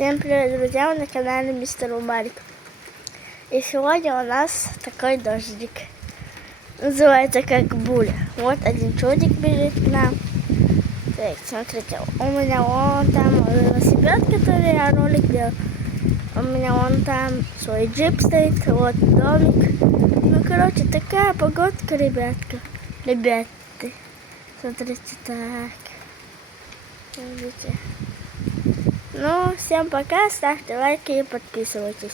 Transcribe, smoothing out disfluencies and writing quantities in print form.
Всем привет, друзья! Вы на канале Мистер Умарик. И сегодня у нас такой дождик. Называется как буря. Вот один чудик бежит к нам. Так, смотрите, у меня вон там велосипед, который я ролик делал. У меня вон там свой джип стоит, вот домик. Ну, короче, такая погодка, ребята. Смотрите, так. Видите? Ну, всем пока, ставьте лайки и подписывайтесь.